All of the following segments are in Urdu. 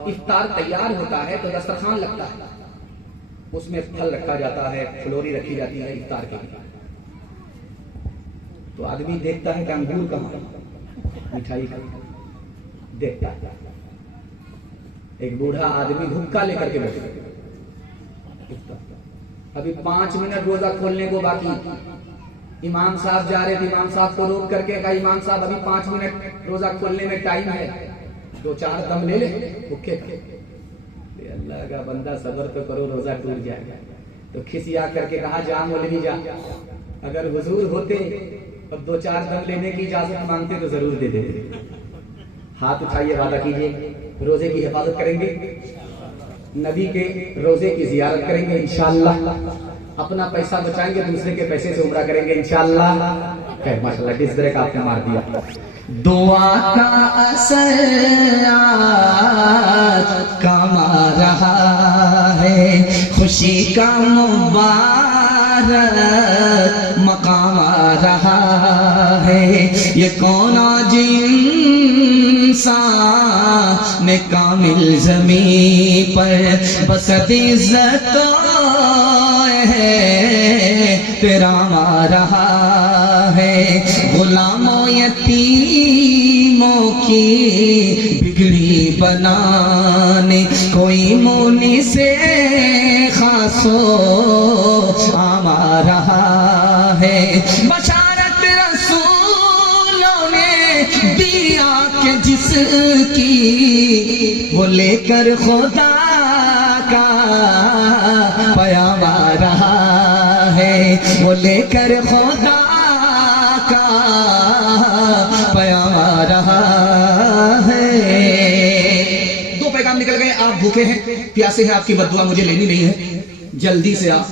افطار تیار ہوتا ہے تو دسترخوان لگتا ہے، اس میں پھل رکھا جاتا ہے، پھلوری رکھی جاتی ہے افطار کے لیے۔ تو آدمی دیکھتا ہے کہ انگور کہاں، مٹھائی دیکھتا ہے۔ ایک بوڑھا آدمی حکا لے کر کے بیٹھا، ابھی 5 منٹ روزہ کھولنے کو باقی، امام صاحب جا رہے تھے، امام صاحب کو روک کر کے کہا امام صاحب ابھی 5 منٹ روزہ کھولنے میں ٹائم ہے، 2-4 دم لے لے بھوکے تھے۔ اللہ کا بندہ صبر تو کرو، روزہ ٹوٹ جائے گا۔ تو کھسیا کر کے کہا جا مولوی جا، اگر حضور ہوتے اور 2-4 دم لینے کی اجازت مانگتے تو ضرور دے دیتے۔ ہاتھ اٹھائیے، وعدہ کیجیے روزے کی حفاظت کریں گے، نبی کے روزے کی زیارت کریں گے انشاءاللہ، اپنا پیسہ بچائیں گے، دوسرے کے پیسے سے عمرہ کریں گے انشاءاللہ۔ خیر ماشاءاللہ، کس طرح کا آپ نے مار دیا۔ دعا کا اثر آج کما رہا ہے، خوشی کا مبارک مقام آ رہا ہے، یہ کون آج انسان میں کامل زمین پر بس عزت تیرا آ رہا ہے، غلاموں یتیموں کی بگڑی بنانے کوئی مونی سے خاصو عام آ رہا ہے، بشارت رسولوں نے دیا کہ جس کی وہ لے کر خدا کا پیام آ رہا ہے، وہ لے کر خدا کا پیام آ رہا ہے۔ 2 پیغام نکل گئے، آپ بھوکے ہیں، پیاسے ہیں، آپ کی بددعا مجھے لینی نہیں ہے، جلدی سے آپ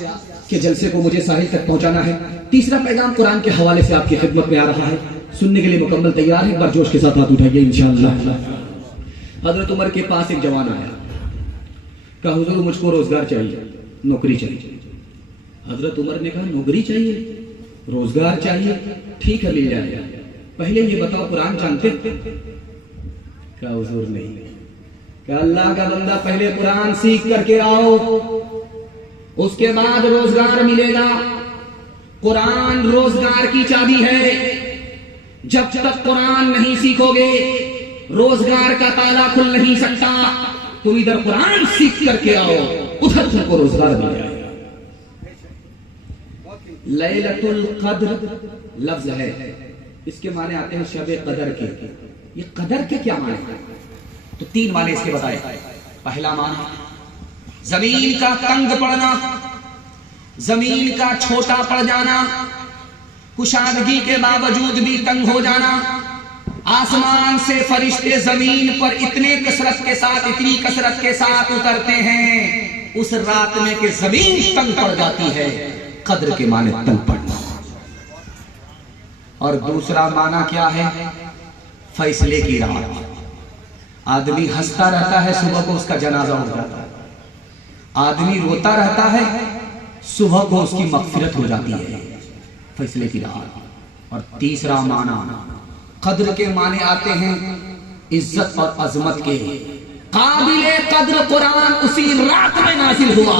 کے جلسے کو مجھے ساحل تک پہنچانا ہے۔ تیسرا پیغام قرآن کے حوالے سے آپ کی خدمت میں آ رہا ہے، سننے کے لیے مکمل تیار ہے؟ ایک بار جوش کے ساتھ ہاتھ اٹھائیے انشاءاللہ۔ حضرت عمر کے پاس ایک جوان آیا، کہا حضور مجھ کو روزگار چاہیے، نوکری چاہیے۔ حضرت عمر نے کہا نوکری چاہیے، روزگار چاہیے، ٹھیک ہے مل جائے گا، پہلے یہ بتاؤ قرآن جانتے؟ کہا حضور نہیں۔ کہا اللہ کا بندہ پہلے قرآن سیکھ کر کے آؤ، اس کے بعد روزگار ملے گا۔ قرآن روزگار کی چابی ہے، جب تک قرآن نہیں سیکھو گے روزگار کا تالا کھل نہیں سکتا۔ تم ادھر قرآن سیکھ کر کے آؤ، ادھر تم کو روزگار مل جائے گا۔ لیلۃ القدر لفظ ہے، اس کے معنی آتے ہیں شب قدر کے۔ یہ قدر کے کیا معنی ہے؟ تو 3 معنی اس کے بتائے۔ پہلا معنی زمین کا تنگ پڑنا، زمین کا چھوٹا پڑ جانا، کشادگی کے باوجود بھی تنگ ہو جانا، آسمان سے فرشتے زمین پر اتنی کثرت کے ساتھ اترتے ہیں اس رات میں کہ زمین تنگ پڑ جاتی ہے۔ قدر کے معنی تنگ پڑنا۔ اور دوسرا معنی کیا ہے؟ فیصلے کی رات۔ آدمی ہنستا رہتا ہے، صبح کو اس کا جنازہ ہو جاتا ہے، آدمی روتا رہتا ہے، صبح کو اس کی مغفرت ہو جاتی ہے، فیصلے کی رات۔ اور تیسرا معنی قدر کے معنی آتے ہیں عزت اور عظمت کے۔ قابل قدر قرآن اسی رات میں نازل ہوا،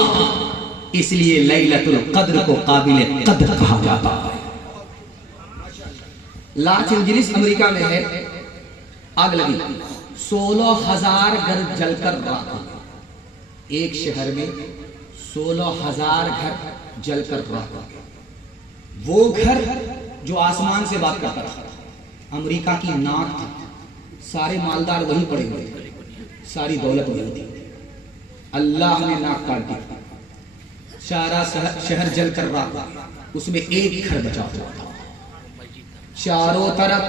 اس لیے لیلۃ القدر کو قابل قدر کہا جاتا ہے۔ لاس اینجلس امریکہ میں ہے، آگ لگی، 16,000 گھر جل کر راکھ ہو گئے۔ ایک شہر میں 16,000 گھر جل کر راکھ ہو گئے۔ وہ گھر جو آسمان سے بات کرتا تھا، امریکہ کی ناک تھی، سارے مالدار وہیں پڑے ہوئے تھے، ساری دولت وہیں تھی، اللہ نے ناک کاٹ دی، سارا شہر جل کر راکھ ہو گیا، اس میں ایک گھر بچا ہوا تھا۔ چاروں طرف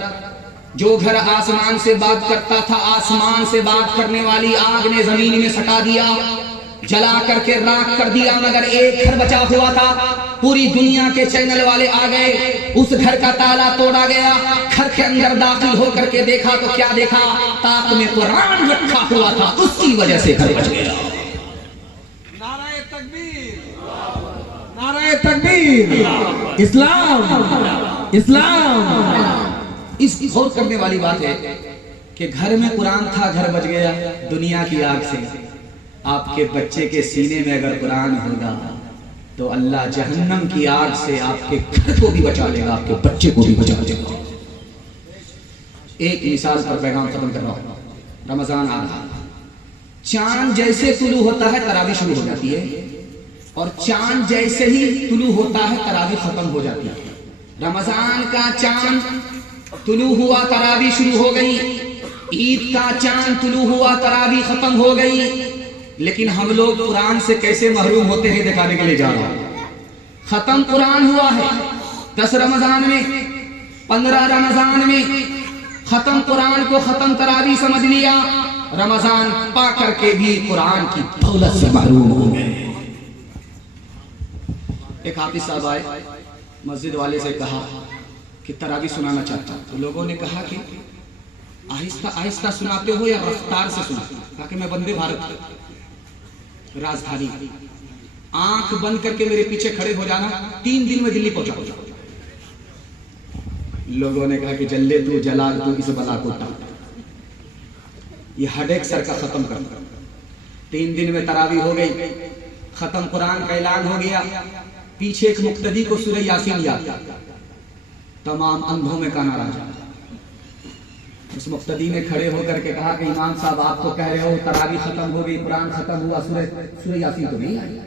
جو گھر آسمان سے بات کرتا تھا، آسمان سے بات کرنے والی آگ نے زمین میں سٹا دیا، جلا کر کے راکھ کر دیا، مگر ایک گھر بچا ہوا تھا۔ پوری دنیا کے چینل والے آ گئے، اس گھر کا تالا توڑا گیا، گھر کے اندر داخل ہو کر کے دیکھا تو کیا دیکھا؟ طاق میں قرآن رکھا ہوا تھا، اس کی وجہ سے گھر بچ گیا۔ نعرہ تکبیر، نعرہ تکبیر، اسلام، اسلام۔ اس غور کرنے والی بات ہے کہ گھر میں قرآن تھا، گھر بچ گیا دنیا کی آگ سے. آپ کے بچے کے سینے میں اگر قرآن ہوگا تو اللہ جہنم کی آگ سے آپ کے گھر کو بھی بچا لے گا، آپ کے بچے کو بھی بچا لے گا. ایک مثال پر پیغام ختم کر رہا ہوں. رمضان آ رہا، چاند جیسے طلوع ہوتا ہے تراویح شروع ہو جاتی ہے، اور چاند جیسے ہی طلوع ہوتا ہے تراویح ختم ہو جاتی ہے. رمضان کا چاند طلوع ہوا تراویح شروع ہو گئی، عید کا چاند طلوع ہوا تراویح ختم ہو گئی. لیکن ہم لوگ قرآن سے کیسے محروم ہوتے ہیں دکھانے کے لیے جا رہا ہوں. ختم قرآن ہوا ہے 10 رمضان میں، 15 رمضان میں ختم قرآن کو ختم تراویح سمجھ لیا، رمضان پا کر کے بھی قرآن کی دولت سے محروم ہو گئے. ایک حافظ صاحب آئے، مسجد والے سے کہا کہ تراویح سنانا چاہتا ہوں. تو لوگوں نے کہا کہ آہستہ آہستہ سناتے ہو یا رفتار سے سناتے ہو؟ کہا کہ میں وندے بھارت راجدھانی، آنکھ بند کر کے میرے پیچھے کھڑے ہو جانا، 3 دن میں دلی پہنچا. لوگوں نے کہا کہ جلے تو جلال تو اس بلا کو ٹال، یہ ہڈیک سر کا ختم کر. 3 دن میں تراویح ہو گئی، ختم قرآن کا اعلان ہو گیا. پیچھے ایک مقتدی کو سورہ یاسین یاد، تمام اندھوں میں کانا راجا. اس مقتدی نے کھڑے ہو کر کے کہا کہ امام صاحب آپ تو کہہ رہے ہو تراویح ختم ہو گئی، قرآن ختم ہوا، سورہ یاسین تو نہیں آئی.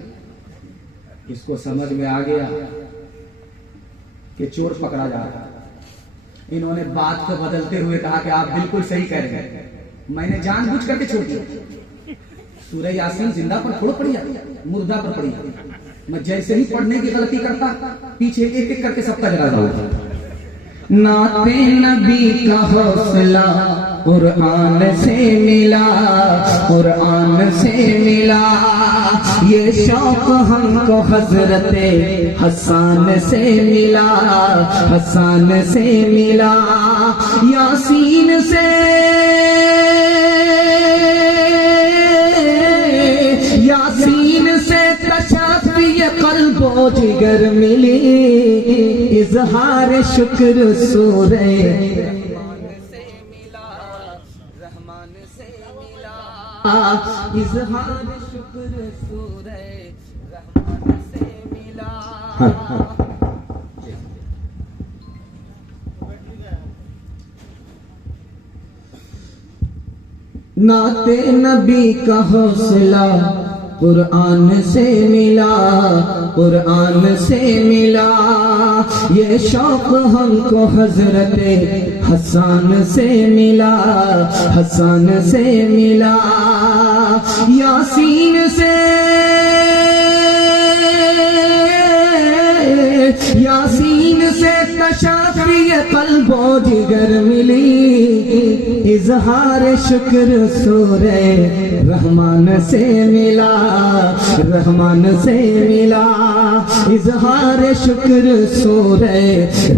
اس کو سمجھ میں آ گیا کہ چور پکڑا جا رہا. انہوں نے بات کو بدلتے ہوئے کہا کہ آپ بالکل صحیح کہہ رہے ہیں، میں نے جان بوجھ کر کے چھوڑ دیا. سورہ یاسین زندہ پر تھوڑا پڑھی جاتی، مردہ پر پڑھی جاتی. میں جیسے ہی پڑھنے کی غلطی کرتا پیچھے ایک ایک کر کے سب تک جاتا ہوں. نعت نبی کا حوصلہ قرآن سے ملا، قرآن سے ملا. یہ شوق ہم کو حضرت حسان سے ملا، حسان سے ملا. یاسین سے تشافی قلب و جگر ملی. اظہار شکر سورہ رحمان سے ملا، رحمان سے ملا. اظہار شکر سورہ رحمان سے ملا. نعت نبی کا حوصلہ قرآن سے ملا، قرآن سے ملا. یہ شوق ہم کو حضرت حسان سے ملا، حسان سے ملا. یاسین سے تشافی قلب و جگر ملی. اظہار شکر سورہ رحمان سے ملا، رحمان سے ملا. اظہار شکر سورہ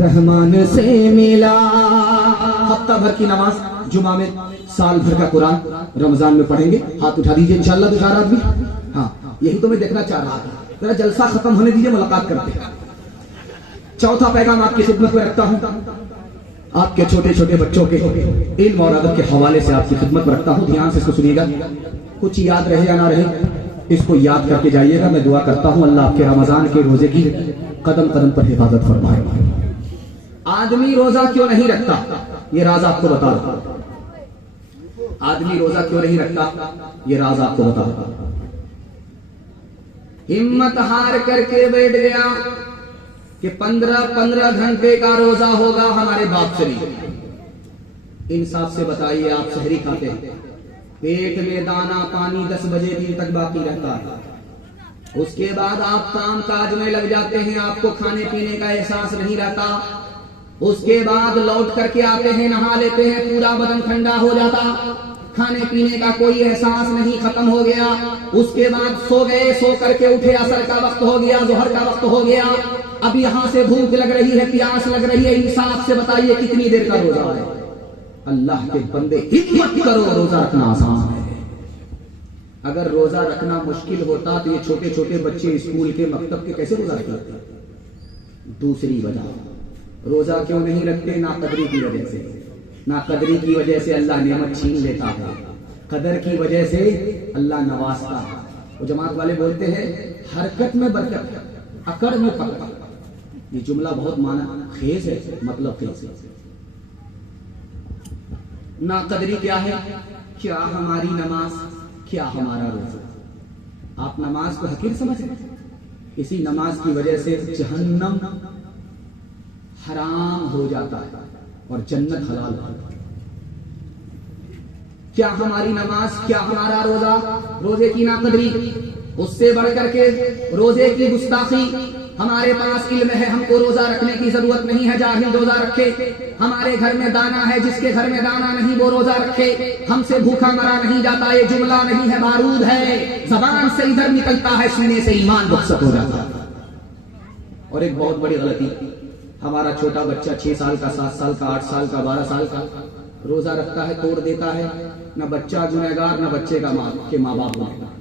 رحمان سے ملا. ہفتہ بھر کی نماز جمعہ میں، سال بھر کا قرآن رمضان میں پڑھیں گے. ہاتھ اٹھا دیجئے انشاءاللہ دو 4 آدمی. ہاں یہی تو میں دیکھنا چاہ رہا تھا. ذرا جلسہ ختم ہونے دیجئے، ملاقات کرتے ہیں. چوتھا پیغام آپ کی خدمت میں رکھتا ہوں، آپ کے چھوٹے چھوٹے بچوں کے علم اور ادب کے حوالے سے آپ کی خدمت میں رکھتا ہوں. دھیان سے اس کو سنیے گا. کچھ یاد رہے یا نہ رہے اس کو یاد کر کے جائیے گا. میں دعا کرتا ہوں اللہ آپ کے رمضان کے روزے کی قدم قدم پر حفاظت فرمائے. آدمی روزہ کیوں نہیں رکھتا یہ راز آپ کو بتا رہا ہوں. آدمی روزہ کیوں نہیں رکھتا یہ راز آپ کو بتا رہا ہوں. ہمت ہار کر کے بیٹھ گیا کہ 15 گھنٹے کا روزہ ہوگا، ہمارے باپ سے نہیں. انصاف سے بتائیے، آپ سحری کھاتے ہیں، پیٹ میں دانا پانی 10 بجے دن تک باقی رہتا ہے. اس کے بعد آپ کام کاج میں لگ جاتے ہیں، آپ کو کھانے پینے کا احساس نہیں رہتا. اس کے بعد لوٹ کر کے آتے ہیں، نہا لیتے ہیں، پورا بدن ٹھنڈا ہو جاتا، کھانے پینے کا کوئی احساس نہیں، ختم ہو گیا. اس کے بعد سو گئے، سو کر کے اٹھے، عصر کا وقت ہو گیا، ظہر کا وقت ہو گیا. اب یہاں سے بھوک لگ رہی ہے، پیاس لگ رہی ہے. انصاف سے بتائیے کتنی دیر کا روزہ ہے؟ اللہ کے بندے ہمت کرو، روزہ رکھنا آسان ہے. اگر روزہ رکھنا مشکل ہوتا تو یہ چھوٹے چھوٹے بچے اسکول کے مکتب کے کیسے روزہ رکھتے؟ دوسری وجہ روزہ کیوں نہیں رکھتے؟ ناقدری کی وجہ سے. ناقدری کی وجہ سے اللہ نعمت چھین لیتا ہے، قدر کی وجہ سے اللہ نوازتا ہے۔ وہ جماعت والے بولتے ہیں حرکت میں برکت، اکڑ میں پکڑ۔ یہ جملہ بہت معنی خیز ہے، مطلب خیز ہے۔ ناقدری کیا ہے؟ کیا ہماری نماز، کیا ہمارا روزہ۔ آپ نماز کو حقیر سمجھیں، اسی نماز کی وجہ سے جہنم حرام ہو جاتا ہے اور جنت حلال ہو جاتا ہے۔ کیا ہماری نماز، کیا ہمارا روزہ، روزے کی ناقدری، اس سے بڑھ کر کے روزے کی گستاخی۔ ہمارے پاس علم ہے، ہم کو روزہ رکھنے کی ضرورت نہیں ہے، جاہل روزہ رکھے۔ ہمارے گھر میں دانا ہے، جس کے گھر میں دانا نہیں وہ روزہ رکھے۔ ہم سے بھوکا مرا نہیں جاتا، یہ جملہ نہیں ہے، بارود ہے، زبان سے ادھر نکلتا ہے، سینے سے ایمان رخصت ہو جاتا ہے۔ اور ایک بہت بڑی غلطی، ہمارا چھوٹا بچہ 6 سال کا، 7 سال کا، 8 سال کا، 12 سال کا روزہ رکھتا ہے، توڑ دیتا ہے۔ نہ بچہ گنہگار، نہ بچے کا ماں باپ گنہگار۔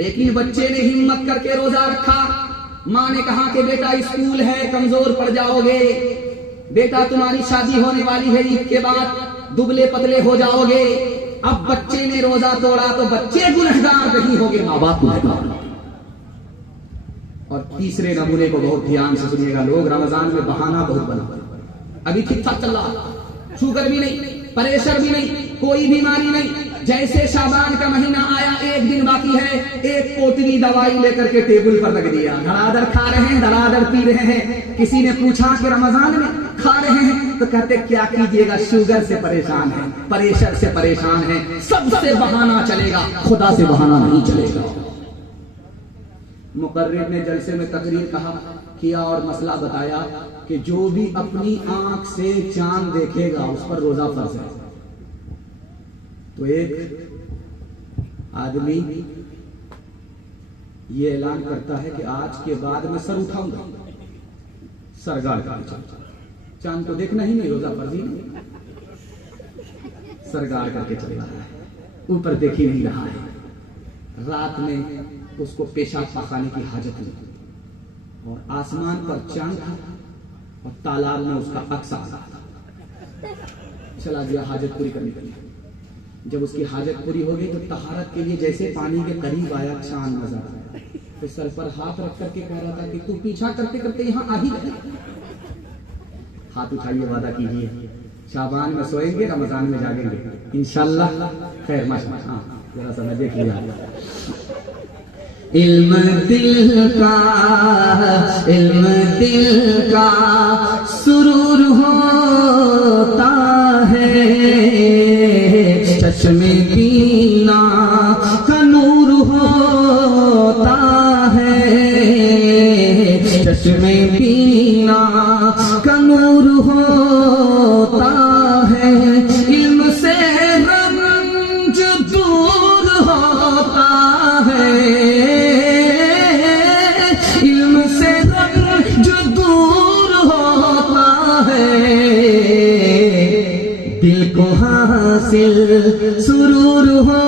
لیکن بچے نے ہمت کر کے روزہ رکھا، ماں نے کہا کہ بیٹا اسکول ہے، کمزور پڑ جاؤ گے، بیٹا تمہاری شادی ہونے والی ہے، عید کے بعد دبلے پتلے ہو جاؤ گے۔ اب بچے نے روزہ توڑا تو بچے گنہگار نہیں ہوگے، ماں باپ گنہگار۔ اور تیسرے نمونے کو بہت دھیان سے سنیے گا، لوگ رمضان میں بہانہ بہت بنا، ابھی ٹھیک ٹھاک چل رہا، شوگر بھی نہیں، پریشر بھی نہیں، کوئی بیماری نہیں۔ جیسے شعبان کا مہینہ آیا، 1 دن باقی ہے، ایک پوٹلی دوائی لے کر کے ٹیبل پر رکھ دیا، دھڑادھڑ کھا رہے ہیں، دھڑادھڑ پی رہے ہیں۔ کسی نے پوچھا کہ رمضان میں کھا رہے ہیں تو کہتے کیا کیجیے گا، شوگر سے پریشان ہے، پریشر سے پریشان ہے، سب سے بہانہ چلے گا، خدا سے بہانہ نہیں چلے گا۔ مقرر نے جلسے میں تقریر کیا اور مسئلہ بتایا کہ جو بھی اپنی آنکھ سے چاند دیکھے گا اس پر روزہ فرض ہے۔ تو ایک آدمی یہ اعلان کرتا ہے کہ آج کے بعد میں سر اٹھاؤں گا، سرگاڑ کا چاند کو دیکھنا ہی نہیں، روزہ فرض ہی نہیں، سرگاڑ کر کے چل رہا ہے، اوپر دیکھ ہی نہیں رہا ہے۔ رات میں اس کو پیشاب پخانے کی حاجت نہیں، اور آسمان پر چاند تھا اور تالاب میں اس کا عکس آ رہا تھا، چلا گیا حاجت پوری کرنے کے لیے۔ جب اس کی حاجت پوری ہو گئی تو طہارت کے لیے جیسے پانی کے قریب آیا، چاند نظر آیا، تو سر پر ہاتھ رکھ کر کے کہہ رہا تھا کہ تو پیچھا کرتے کرتے یہاں آ ہی گئے۔ ہاتھ اٹھائیے، وعدہ کیجیے، شعبان میں سوئیں گے، رمضان میں جاگیں گے انشاءاللہ۔ خیر ماشاءاللہ، ہاں ذرا سا میں دیکھ لیا۔ علم دل کا سرور ہوتا ہے، چشم بینا کا نور ہوتا ہے، چشم بینا کا نور ہوتا ہے، علم سے رنج دور ہوتا ہے، علم سے رنج دور ہوتا ہے، دل کو حاصل سرور ہو